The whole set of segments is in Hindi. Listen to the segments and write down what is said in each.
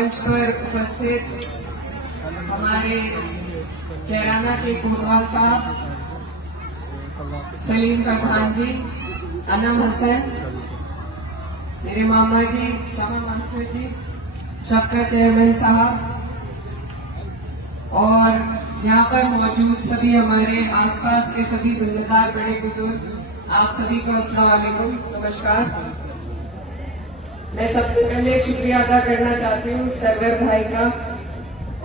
मंच पर उपस्थित हमारे कैराना के कोतवाल साहब, सलीम प्रधान जी, अनम हसन, मेरे मामा जी, शामा मास्टर जी, शक्कर चेयरमैन साहब और यहाँ पर मौजूद सभी हमारे आसपास के सभी जिम्मेदार बड़े बुजुर्ग, आप सभी को अस्सलाम वालेकुम, नमस्कार। मैं सबसे पहले शुक्रिया अदा करना चाहती हूँ सरवर भाई का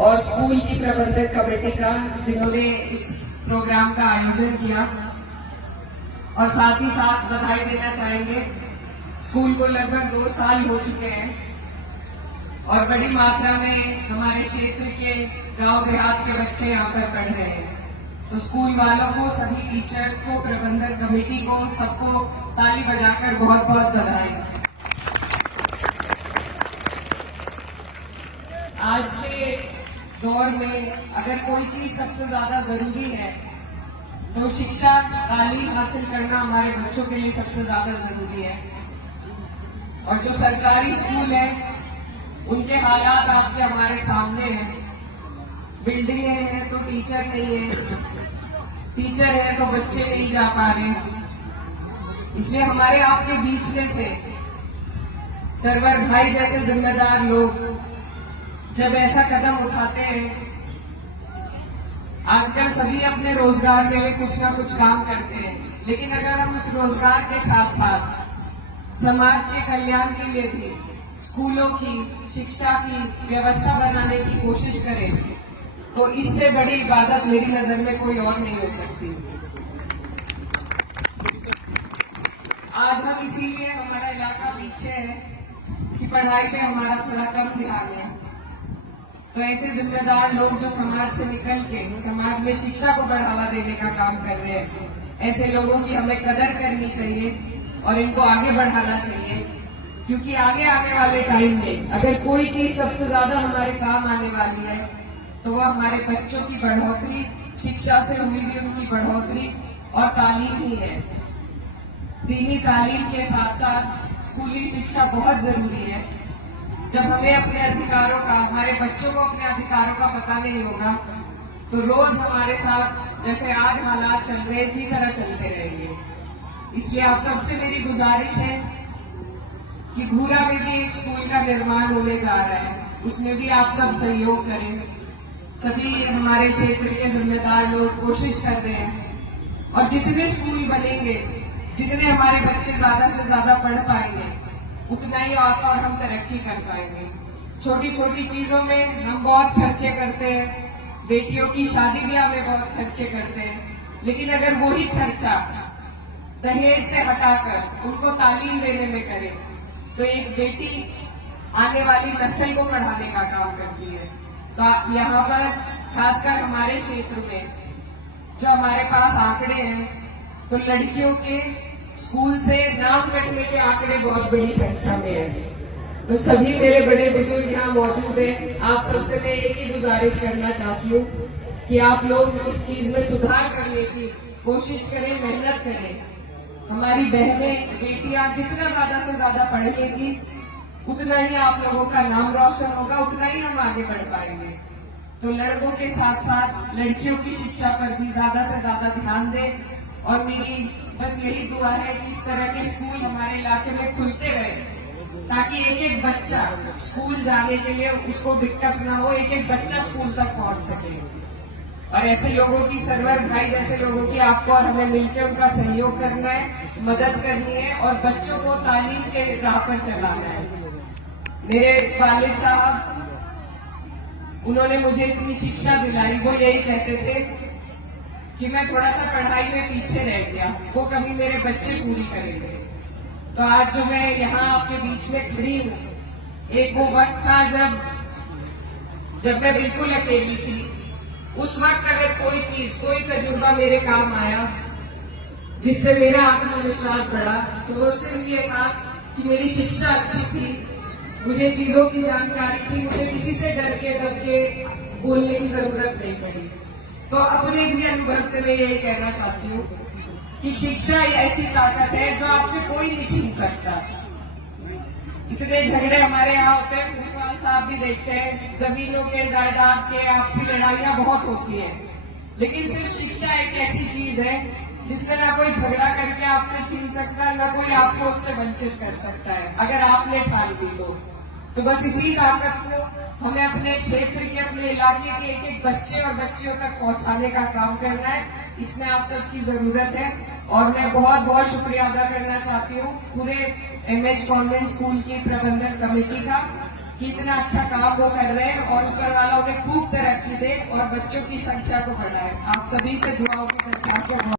और स्कूल की प्रबंधक कमेटी का, जिन्होंने इस प्रोग्राम का आयोजन किया, और साथ ही साथ बधाई देना चाहेंगे। स्कूल को लगभग 2 साल हो चुके हैं और बड़ी मात्रा में हमारे क्षेत्र के गांव देहात के बच्चे यहाँ पर पढ़ रहे हैं। तो स्कूल वालों को, सभी टीचर्स को, प्रबंधक कमेटी को, सबको ताली बजाकर बहुत बहुत बधाई। आज के दौर में अगर कोई चीज सबसे ज्यादा जरूरी है तो शिक्षा, तालीम हासिल करना हमारे बच्चों के लिए सबसे ज्यादा जरूरी है। और जो सरकारी स्कूल है उनके हालात आपके हमारे सामने हैं। बिल्डिंगें हैं तो टीचर नहीं है, टीचर है तो बच्चे नहीं जा पा रहे। इसलिए हमारे आपके बीच में से सरवर भाई जैसे जिम्मेदार लोग जब ऐसा कदम उठाते हैं, आजकल सभी अपने रोजगार के लिए कुछ ना कुछ काम करते हैं, लेकिन अगर हम उस रोजगार के साथ साथ समाज के कल्याण के लिए भी स्कूलों की, शिक्षा की व्यवस्था बनाने की कोशिश करें तो इससे बड़ी इबादत मेरी नजर में कोई और नहीं हो सकती। आज हम इसीलिए, हमारा इलाका पीछे है कि पढ़ाई पे हमारा थोड़ा कम ध्यान है। तो ऐसे जिम्मेदार लोग जो समाज से निकल के समाज में शिक्षा को बढ़ावा देने का काम कर रहे हैं, ऐसे लोगों की हमें कदर करनी चाहिए और इनको आगे बढ़ाना चाहिए। क्योंकि आगे आने वाले टाइम में अगर कोई चीज सबसे ज्यादा हमारे काम आने वाली है तो वह हमारे बच्चों की बढ़ोतरी, शिक्षा से हुई भी उनकी बढ़ोतरी और तालीम ही है। दीनी तालीम के साथ साथ स्कूली शिक्षा बहुत जरूरी है। जब हमें अपने अधिकारों का, हमारे बच्चों को अपने अधिकारों का पता नहीं होगा तो रोज हमारे साथ जैसे आज हालात चल रहे इसी तरह चलते रहेंगे। इसलिए आप सबसे मेरी गुजारिश है कि भूरा में भी एक स्कूल का निर्माण होने जा रहा है, उसमें भी आप सब सहयोग करें। सभी हमारे क्षेत्र के जिम्मेदार लोग कोशिश कर रहे हैं और जितने स्कूल बनेंगे, जितने हमारे बच्चे ज्यादा से ज्यादा पढ़ पाएंगे, उतना ही और हम तरक्की कर पाएंगे। छोटी छोटी चीजों में हम बहुत खर्चे करते हैं, बेटियों की शादी ब्याह में बहुत खर्चे करते हैं, लेकिन अगर वही खर्चा दहेज से हटाकर उनको तालीम देने में करें तो एक बेटी आने वाली नस्ल को पढ़ाने का काम करती है। तो यहाँ पर खासकर हमारे क्षेत्र में जो हमारे पास आंकड़े हैं तो लड़कियों के स्कूल से नाम कटने के आंकड़े बहुत बड़ी संख्या में है। तो सभी मेरे बड़े बुजुर्ग यहाँ मौजूद हैं, आप सबसे मैं एक ही गुजारिश करना चाहती हूँ कि आप लोग इस चीज में सुधार करने की कोशिश करें, मेहनत करें। हमारी बहनें, बेटियां जितना ज्यादा से ज्यादा पढ़ेंगी उतना ही आप लोगों का नाम रोशन होगा, उतना ही हम आगे बढ़ पाएंगे। तो लड़कों के साथ साथ लड़कियों की शिक्षा पर भी ज्यादा से ज्यादा ध्यान दें और मेरी बस यही दुआ है कि इस तरह के स्कूल हमारे इलाके में खुलते रहे ताकि एक एक बच्चा स्कूल जाने के लिए उसको दिक्कत ना हो, एक एक बच्चा स्कूल तक पहुंच सके। और ऐसे लोगों की, सरवर भाई जैसे लोगों की आपको और हमें मिलकर उनका सहयोग करना है, मदद करनी है और बच्चों को तालीम के राह पर चलाना है। मेरे वालिद साहब, उन्होंने मुझे इतनी शिक्षा दिलाई, वो यही कहते थे कि मैं थोड़ा सा पढ़ाई में पीछे रह गया, वो कभी मेरे बच्चे पूरी करेंगे। तो आज जो मैं यहाँ आपके बीच में खड़ी हूँ, एक वो वक्त था जब मैं बिल्कुल अकेली थी। उस वक्त अगर कोई चीज, कोई तजुर्बा मेरे काम आया जिससे मेरा आत्मविश्वास बढ़ा तो वो सिर्फ ये था कि मेरी शिक्षा अच्छी थी, मुझे चीजों की जानकारी थी, मुझे किसी से डर के दब के बोलने की जरूरत नहीं पड़ी। तो अपने भी अनुभव से मैं यही कहना चाहती हूँ कि शिक्षा ऐसी ताकत है जो आपसे कोई नहीं छीन सकता। इतने झगड़े हमारे यहाँ होते हैं, साहब भी देखते हैं, जमीनों के, जायदाद के आपसी लड़ाइयां बहुत होती है, लेकिन सिर्फ शिक्षा एक ऐसी चीज है जिसमें ना कोई झगड़ा करके आपसे छीन सकता है, ना कोई आपको उससे वंचित कर सकता है, अगर आपने ठान ली तो बस इसी ताकत को हमें अपने क्षेत्र के, अपने इलाके के एक एक बच्चे और बच्चियों तक पहुंचाने का काम करना है। इसमें आप सबकी जरूरत है और मैं बहुत बहुत शुक्रिया अदा करना चाहती हूँ पूरे एमएच कॉन्वेंट स्कूल की प्रबंधन कमेटी का कि इतना अच्छा काम वो कर रहे हैं और ऊपर वाला उन्हें खूब तरक्की दे और बच्चों की संख्या को बढ़ाए। आप सभी से दुआओं की दरख्वास्त है।